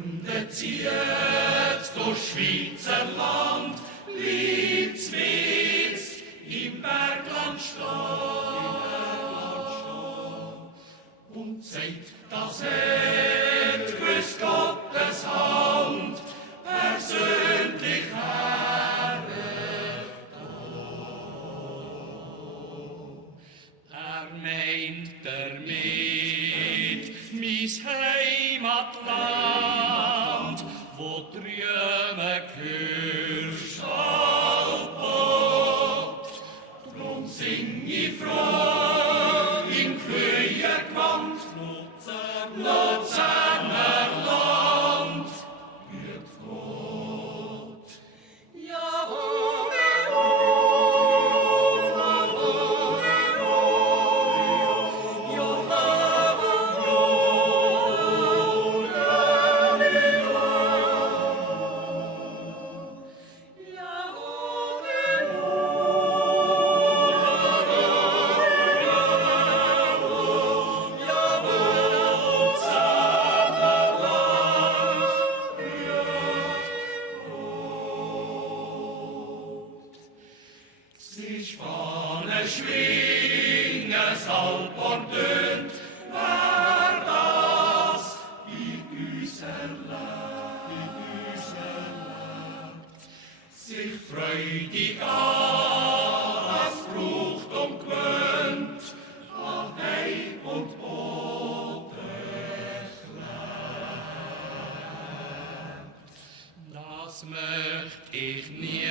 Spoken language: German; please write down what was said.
Stunde zieht durch Schweizerland, Liebswitz im Bergland steht und zeigt das Grüß Gottes Hand persönlich her. Meint damit mis Heimatland, wo drüben Kirschalbot. Drum sing ich froh in Kühe Gewand, Luzerner Land, wird Gott. Ja, sich vorne schwingen Salborn tönt, wer das in unser Land sich freudig alles braucht und gewöhnt, an Heim und Boden klebt. Das möcht ich nie